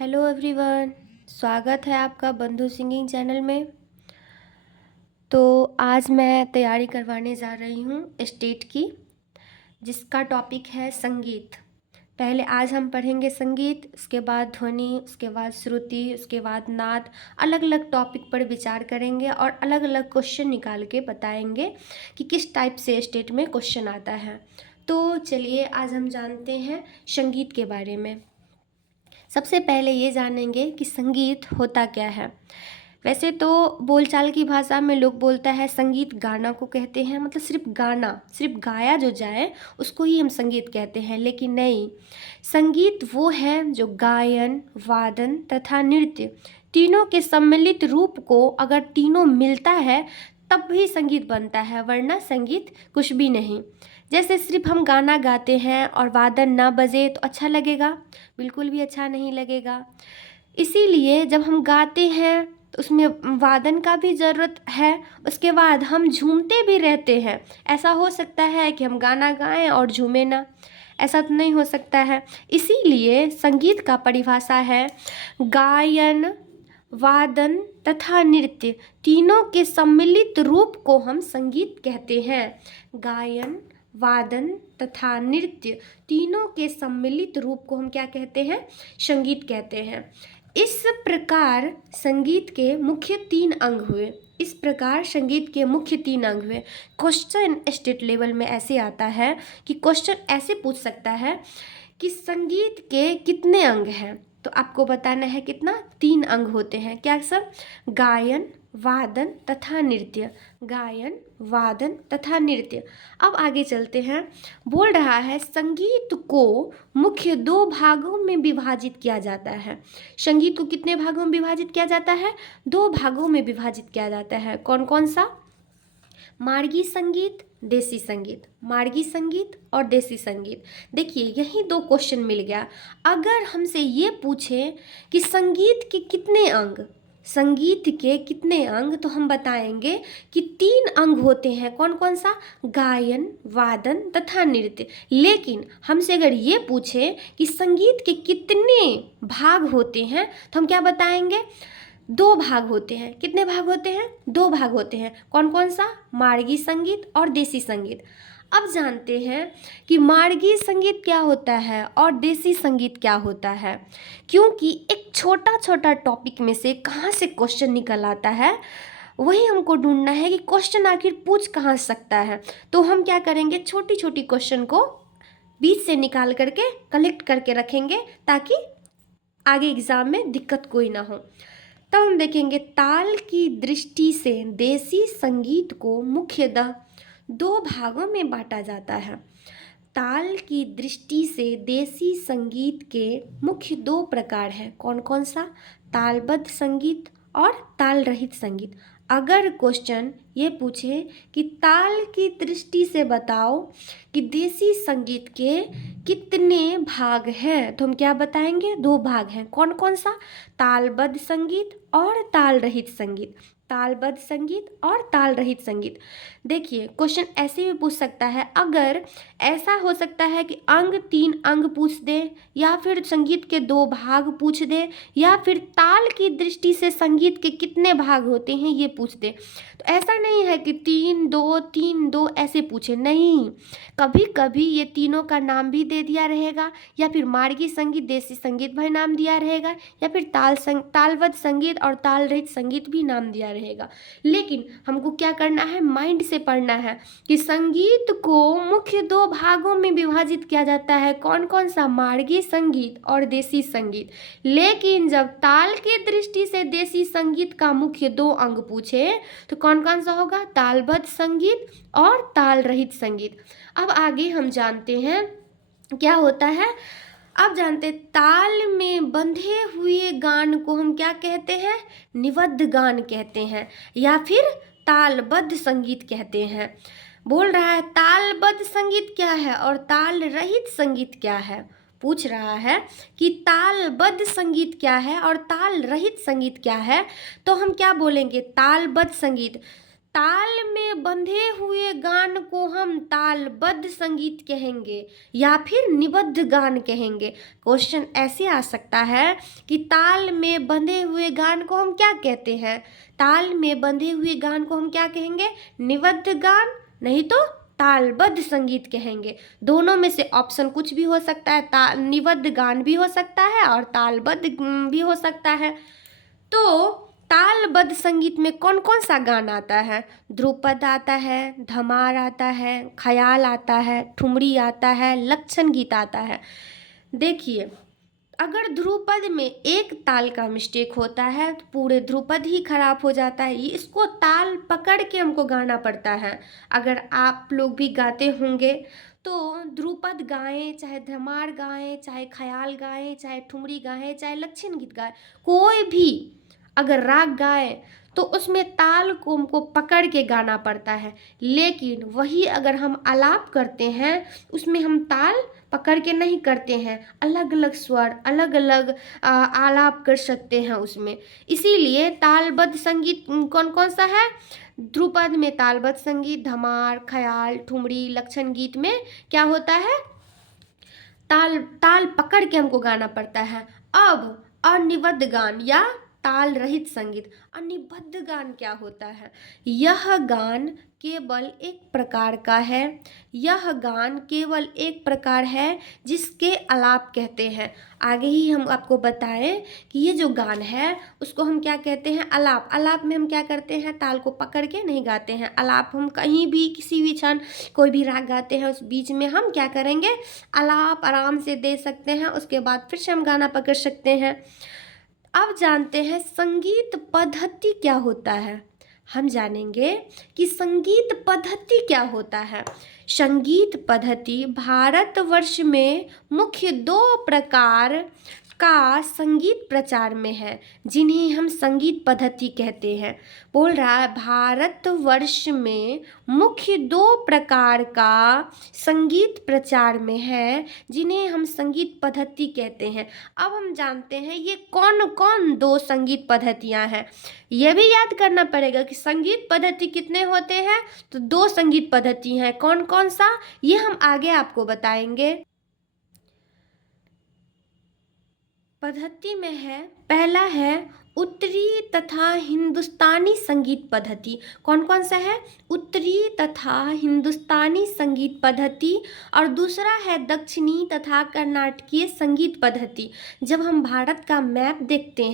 Hello everyone. स्वागत है आपका बंधु सिंगिंग चैनल में। तो आज मैं तैयारी करवाने जा रही हूँ स्टेट की, जिसका टॉपिक है संगीत। पहले आज हम पढ़ेंगे संगीत, उसके बाद ध्वनि, उसके बाद श्रुति, उसके बाद नाद। अलग अलग टॉपिक पर विचार करेंगे और अलग अलग क्वेश्चन निकाल के बताएंगे कि किस टाइप से स्टेट में क्वेश्चन आता है। तो चलिए आज हम जानते हैं संगीत के बारे में। सबसे पहले ये जानेंगे कि संगीत होता क्या है। वैसे तो बोलचाल की भाषा में लोग बोलता है संगीत गाना को कहते हैं, मतलब सिर्फ गाना, सिर्फ गाया जो जाए उसको ही हम संगीत कहते हैं। लेकिन नहीं, संगीत वो है जो गायन, वादन तथा नृत्य तीनों के सम्मिलित रूप को अगर तीनों मिलता है तब भी संगीत बनता है, वरना संगीत कुछ भी नहीं। जैसे सिर्फ हम गाना गाते हैं और वादन ना बजे तो अच्छा लगेगा? बिल्कुल भी अच्छा नहीं लगेगा। इसीलिए जब हम गाते हैं तो उसमें वादन का भी ज़रूरत है, उसके बाद हम झूमते भी रहते हैं। ऐसा हो सकता है कि हम गाना गाएं और झूमें ना? ऐसा तो नहीं हो सकता है। इसीलिए संगीत का परिभाषा है गायन, वादन तथा नृत्य तीनों के सम्मिलित रूप को हम संगीत कहते हैं। गायन, वादन तथा नृत्य तीनों के सम्मिलित रूप को हम क्या कहते हैं? संगीत कहते हैं। इस प्रकार संगीत के मुख्य तीन अंग हुए। इस प्रकार संगीत के मुख्य तीन अंग हुए। क्वेश्चन स्टेट लेवल में ऐसे आता है कि क्वेश्चन ऐसे पूछ सकता है कि संगीत के कितने अंग हैं। तो आपको बताना है कितना? तीन अंग होते हैं। क्या सब? गायन, वादन तथा नृत्य। गायन, वादन तथा नृत्य। अब आगे चलते हैं। बोल रहा है संगीत को मुख्य दो भागों में विभाजित किया जाता है। संगीत को कितने भागों में विभाजित किया जाता है? दो भागों में विभाजित किया जाता है। कौन कौन सा? मार्गी संगीत, देसी संगीत। मार्गी संगीत और देसी संगीत। देखिए यही दो क्वेश्चन मिल गया। अगर हमसे ये पूछे कि संगीत के कितने अंग, संगीत के कितने अंग, तो हम बताएंगे कि तीन अंग होते हैं। कौन कौन सा? गायन, वादन तथा नृत्य। लेकिन हमसे अगर ये पूछे कि संगीत के कितने भाग होते हैं तो हम क्या बताएंगे? दो भाग होते हैं। कितने भाग होते हैं? दो भाग होते हैं। कौन कौन सा? मार्गी संगीत और देसी संगीत। अब जानते हैं कि मार्गी संगीत क्या होता है और देसी संगीत क्या होता है। क्योंकि एक छोटा छोटा टॉपिक में से कहाँ से क्वेश्चन निकल आता है, वही हमको ढूंढना है कि क्वेश्चन आखिर पूछ कहाँ सकता है। तो हम क्या करेंगे? छोटी छोटी क्वेश्चन को बीच से निकाल करके कलेक्ट करके रखेंगे ताकि आगे एग्जाम में दिक्कत कोई ना हो। तब हम देखेंगे ताल की दृष्टि से देसी संगीत को मुख्यतः दो भागों में बांटा जाता है। ताल की दृष्टि से देसी संगीत के मुख्य दो प्रकार हैं। कौन कौन सा? तालबद्ध संगीत और ताल रहित संगीत। अगर क्वेश्चन ये पूछे कि ताल की दृष्टि से बताओ कि देसी संगीत के कितने भाग हैं, तो हम क्या बताएंगे? दो भाग हैं। कौन कौन सा? तालबद्ध संगीत और ताल रहित संगीत। तालबद्ध संगीत और ताल रहित संगीत। देखिए क्वेश्चन ऐसे भी पूछ सकता है। अगर ऐसा हो सकता है कि अंग, तीन अंग पूछ दे, या फिर संगीत के दो भाग पूछ दे, या फिर ताल की दृष्टि से संगीत के कितने भाग होते हैं ये पूछ दे। तो ऐसा नहीं है कि तीन दो ऐसे पूछे, नहीं। कभी कभी ये तीनों का नाम भी दे दिया रहेगा, या फिर मार्गी संगीत, देसी संगीत भी नाम दिया रहेगा, या फिर तालबद्ध संगीत और ताल रहित संगीत भी नाम दिया रहेगा। लेकिन हमको क्या करना है? माइंड से पढ़ना है कि संगीत को मुख्य दो भागों में विभाजित किया जाता है। कौन कौन सा? मार्गी संगीत और देसी संगीत। लेकिन जब ताल की दृष्टि से देसी संगीत का मुख्य दो अंग पूछे तो कौन कौन सा होगा? तालबद्ध संगीत और ताल रहित संगीत। अब आगे हम जानते हैं क्या होता है। अब जानते ताल में बंधे हुए गान को हम क्या कहते हैं? निबद्ध गान कहते हैं, या फिर तालबद्ध संगीत कहते हैं। बोल रहा है तालबद्ध संगीत क्या है और ताल रहित संगीत क्या है। पूछ रहा है कि तालबद्ध संगीत क्या है और ताल रहित संगीत क्या है। तो हम क्या बोलेंगे? तालबद्ध संगीत। ताल में बंधे हुए गान को हम तालबद्ध संगीत कहेंगे या फिर निबद्ध गान कहेंगे। क्वेश्चन ऐसे आ सकता है कि ताल में बंधे हुए गान को हम क्या कहते हैं? ताल में बंधे हुए गान को हम क्या कहेंगे? निबद्ध गान, नहीं तो तालबद्ध संगीत कहेंगे। दोनों में से ऑप्शन कुछ भी हो सकता है, निबद्ध गान भी हो सकता है और तालबद्ध भी हो सकता है। तो तालबद्ध संगीत में कौन कौन सा गान आता है? ध्रुपद आता है, धमार आता है, ख्याल आता है, ठुमरी आता है, लक्षण गीत आता है। देखिए, अगर ध्रुपद में एक ताल का मिस्टेक होता है तो पूरे ध्रुपद ही खराब हो जाता है। ये इसको ताल पकड़ के हमको गाना पड़ता है। अगर आप लोग भी गाते होंगे तो ध्रुपद गाएं, चाहे धमार गाएं, चाहे ख्याल गाएं, चाहे ठुमरी गाएं, चाहे लक्षण गीत गाएं, कोई भी अगर राग गाए तो उसमें ताल को हमको पकड़ के गाना पड़ता है। लेकिन वही अगर हम आलाप करते हैं उसमें हम ताल पकड़ के नहीं करते हैं, अलग अलग स्वर, अलग अलग आलाप कर सकते हैं उसमें। इसीलिए तालबद्ध संगीत कौन कौन सा है? ध्रुपद में तालबद्ध संगीत, धमार, ख्याल, ठुमरी, लक्षण गीत में क्या होता है? ताल पकड़ के हमको गाना पड़ता है। अब अनिबद्ध गान या ताल रहित संगीत। अनिबद्ध गान क्या होता है? यह गान केवल एक प्रकार का है, यह गान केवल एक प्रकार है जिसके आलाप कहते हैं। आगे ही हम आपको बताएं कि ये जो गान है उसको हम क्या कहते हैं? आलाप। आलाप में हम क्या करते हैं? ताल को पकड़ के नहीं गाते हैं। आलाप हम कहीं भी किसी भी क्षण कोई भी राग गाते हैं उस बीच में हम क्या करेंगे? आलाप आराम से दे सकते हैं, उसके बाद फिर से हम गाना पकड़ सकते हैं। अब जानते हैं संगीत पद्धति क्या होता है। हम जानेंगे कि संगीत पद्धति क्या होता है। संगीत पद्धति भारतवर्ष में मुख्य दो प्रकार का संगीत प्रचार में है जिन्हें हम संगीत पद्धति कहते हैं। बोल रहा है भारतवर्ष में मुख्य दो प्रकार का संगीत प्रचार में है जिन्हें हम संगीत पद्धति कहते हैं। अब हम जानते हैं ये कौन कौन दो संगीत पद्धतियां हैं। ये भी याद करना पड़ेगा कि संगीत पद्धति कितने होते हैं, तो दो संगीत पद्धति हैं। कौन कौन सा, ये हम आगे आपको बताएंगे। पद्धति में है, पहला है उत्तरी तथा हिंदुस्तानी संगीत पद्धति। कौन कौन सा है? उत्तरी तथा हिंदुस्तानी संगीत पद्धति। और दूसरा है दक्षिणी तथा कर्नाटकीय संगीत पद्धति। जब हम भारत का मैप देखते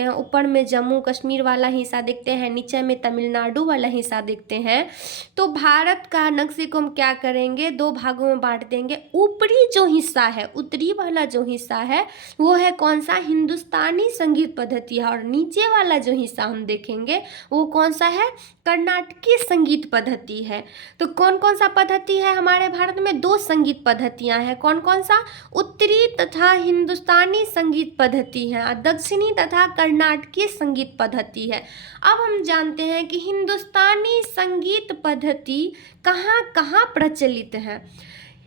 हैं, ऊपर में जम्मू कश्मीर वाला हिस्सा देखते हैं, नीचे में तमिलनाडु वाला हिस्सा देखते हैं, तो भारत का नक्शे को हम क्या करेंगे? दो भागों में बांट देंगे। ऊपरी जो हिस्सा है, उत्तरी वाला जो हिस्सा है वो है कौन सा? हिंदुस्तानी संगीत पद्धति है। और नीचे वाला जो हिस्सा हम देखेंगे वो कौन सा है? कर्नाटकीय संगीत पद्धति है। तो कौन कौन सा पद्धति है हमारे भारत में? दो संगीत पद्धतियां हैं। कौन कौन सा? उत्तरी तथा हिंदुस्तानी संगीत पद्धति है और दक्षिणी तथा कर्नाटकीय संगीत पद्धति है। अब हम जानते हैं कि हिंदुस्तानी संगीत पद्धति कहाँ कहाँ प्रचलित है।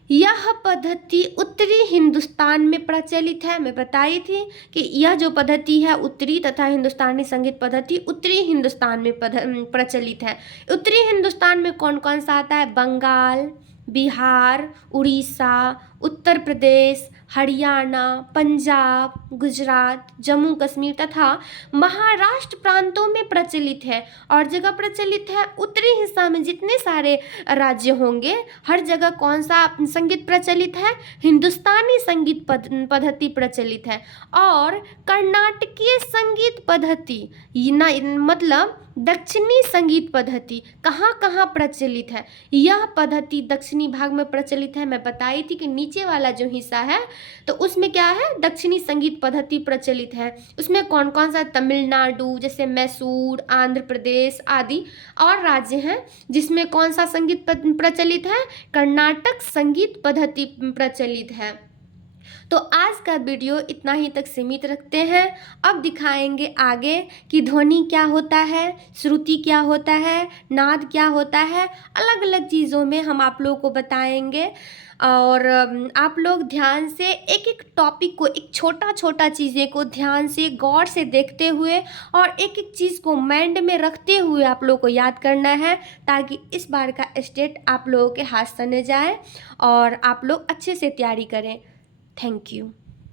यह पद्धति उत्तरी हिंदुस्तान में प्रचलित है। मैं बताई थी कि यह जो पद्धति है उत्तरी तथा हिंदुस्तानी संगीत पद्धति उत्तरी हिंदुस्तान में प्रचलित है। उत्तरी हिंदुस्तान में कौन कौन सा आता है? बंगाल, बिहार, उड़ीसा, उत्तर प्रदेश, हरियाणा, पंजाब, गुजरात, जम्मू कश्मीर तथा महाराष्ट्र प्रांतों में प्रचलित है। और जगह प्रचलित है उत्तरी हिस्सा में जितने सारे राज्य होंगे हर जगह कौन सा संगीत प्रचलित है? हिंदुस्तानी संगीत पद्धति प्रचलित है। और कर्नाटकीय संगीत पद्धति मतलब दक्षिणी संगीत पद्धति कहाँ कहाँ प्रचलित है? यह पद्धति दक्षिणी भाग में प्रचलित है। मैं बताई थी कि नीचे वाला जो हिस्सा है तो उसमें क्या है? दक्षिणी संगीत पद्धति प्रचलित है। उसमें कौन कौन सा? तमिलनाडु, जैसे मैसूर, आंध्र प्रदेश आदि और राज्य हैं जिसमें कौन सा संगीत प्रचलित है? कर्नाटक संगीत पद्धति प्रचलित है। तो आज का वीडियो इतना ही तक सीमित रखते हैं। अब दिखाएंगे आगे कि ध्वनि क्या होता है, श्रुति क्या होता है, नाद क्या होता है, अलग अलग चीज़ों में हम आप लोगों को बताएंगे। और आप लोग ध्यान से एक एक टॉपिक को, एक छोटा छोटा चीज़ें को ध्यान से गौर से देखते हुए और एक एक चीज़ को माइंड में रखते हुए आप लोगों को याद करना है, ताकि इस बार का स्टेट आप लोगों के हाथ से न जाए और आप लोग अच्छे से तैयारी करें। Thank you.